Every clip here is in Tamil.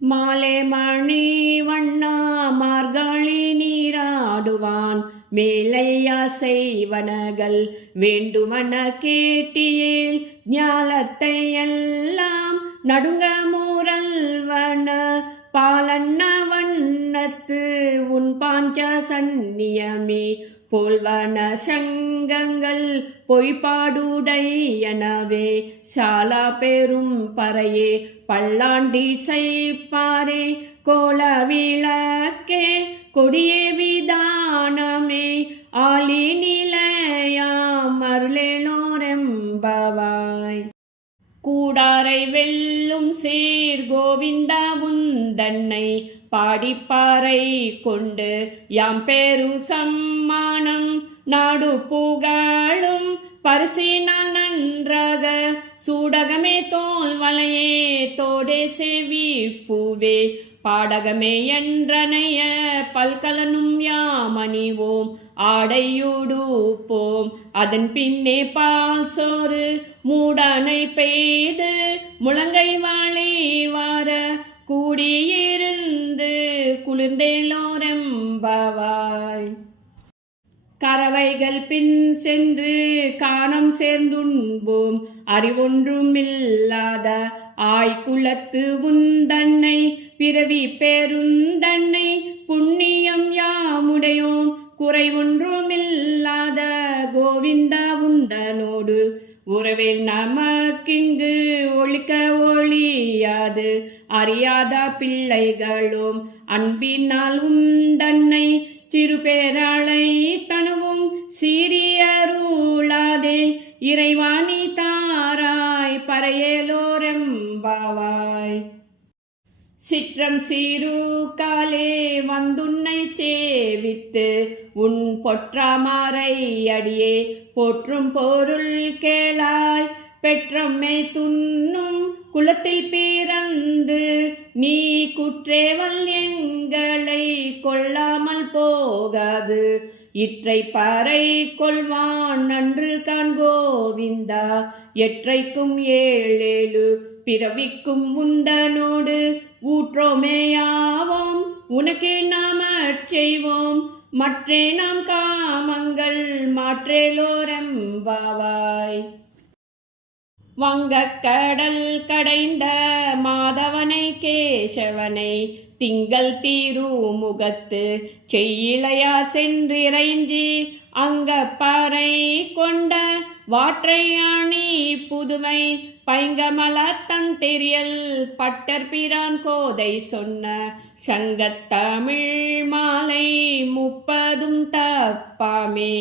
மாலே மணி வண்ணா மார்கழி நீராடுவான் மேலையா செய்வனகள் வேண்டுமன கேட்டியேல் ஞாலத்தை எல்லாம் நடுங்க மூரல்வன பாலன்ன வண்ணத்து உன் பாஞ்ச சந்நியமே போல்வன சங்கங்கள் பொய்பாடுடையனவே சாலா பெரும் பறையே பல்லாண்டி செய்ப்பாரே கோல விளக்கே கொடியே விதானமே ஆலி நிலையாம் அருளேலோரெம்பவாய். கூடாரை வெல்லும் சேர் கோவிந்தா உந்தன்னை பாடிப்பாறை கொண்டு யாம் பெரு சம்மானம் நாடு புகழும் பரிசினால் நன்றாக சூடகமே தோல் வளையே தோடே செவி பூவே பாடகமே என்றனைய பல்கலனும் யாமணிவோம் ஆடையுடுப்போம் அதன் பின்னே பால் சோறு மூடனை பெய்து முழங்கை வாழை வார கூடியிருந்து குளிர்ந்தேலோரெம்பவாய். கறவைகள் பின் சென்று காணம் சேர்ந்துண்போம் அறிவொன்றுமில்லாத ஆய்குலத்து உந்தன்னை பிறவி பெருந்தன்னை புண்ணியம் யாமுடையோம் குறைவொன்றுமில்லாத கோவிந்தா உந்தனோடு உறவில் நமக்கிங்கு ஒழிக்க ஒழியாது அறியாத பிள்ளைகளும் அன்பினால் உந்தன்னை சிறுபேரளை தனுவும் சீரியருளாதே இறைவாணி தாராய் பறையேலோரெம்பவாய். சிற்றம் சீரு காலே வந்துன்னை சேவித்து உன் பொற்றாமரை அடியே போற்றும் பொருள் கேளாய் பெற்றம்மை துண்ணும் குலத்தில் பிறந்து நீ குற்றேவல் எங்களை கொள்ளாமல் போகாது இற்றை பறை கொள்வான் நன்று காண்கோவிந்தா எற்றைக்கும் ஏழேழு பிறவிக்கும் முந்தனோடு ஊற்றோமேயாவோம் உனக்கே நாம செய்வோம் மற்றே நாம் காமங்கள் மாற்றேலோரெம்பவாய். வங்கக்கடல் கடைந்த மாதவனை கேசவனை திங்கள் தீருமுகத்து செய்யிலையா சென்றிறைஞ்சி அங்கப்பறை கொண்ட வாற்றை அணி புதுமை பைங்கமல தந்தெரியல் பட்டர்பிரான் கோதை சொன்ன சங்கத்தமிழ் மாலை 30 தப்பாமே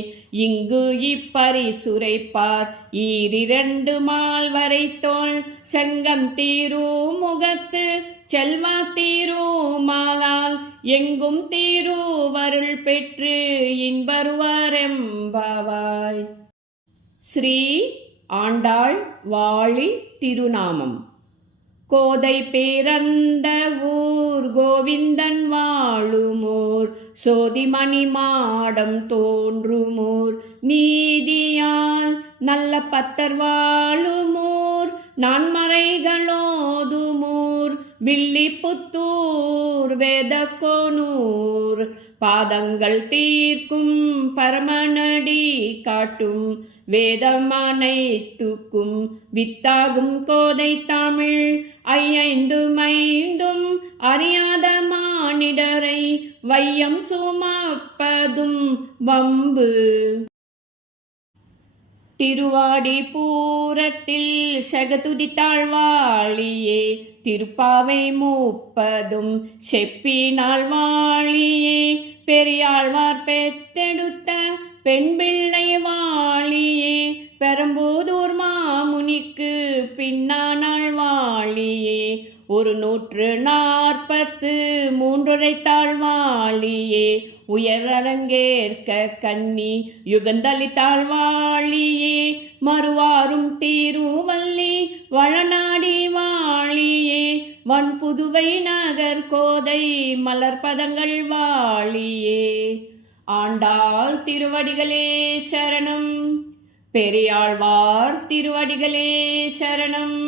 இங்கு இப்பரிசுரைப்பார் ஈரிரண்டு மால் வரைத்தோள் செங்கம் தீருமுகத்து செல்வா தீருமாலால் எங்கும் தீருவருள் பெற்று இன்பருவாரெம்பவாய். ஸ்ரீ ஆண்டாள் வாழி திருநாமம். கோதை பிறந்த ஊர் கோவிந்தன் வாழுமோர் சோதிமணி மாடம் தோன்றுமோர் நீதியால் நல்ல பத்தர் வாழுமோர் நான்மறைகளோதுமோர் வில்லிபுத்தூர் வேதக்கோனூர் பாதங்கள் தீர்க்கும் பரமனடி காட்டும் வேதம் அனைத்துக்கும் வித்தாகும் கோதை தமிழ் ஐந்தும் அறியாத மானிடரை வையம் சுமப்பதும் வம்பு. திருவாடிபுரத்தில் செகதுதித்தாள் வாழியே திருப்பாவை 30 செப்பினாள் வாழியே பெரியாழ்வார் பெத்தெடுத்த பெண் பிள்ளை வாழியே பெரம்பூதூர் மாமுனிக்கு பின்னானாள் வாழியே 143 உரைத்தாள் வாழியே உயரரங்கேற்க கன்னி யுகந்தளித்தாள் வாழியே மறுவாரும் தீருவல்லி வளநாடி வாழியே வன்புதுவை நகர் கோதை மலர்பதங்கள் வாழியே. ஆண்டாள் திருவடிகளே சரணம். பெரியாழ்வார் திருவடிகளே சரணம்.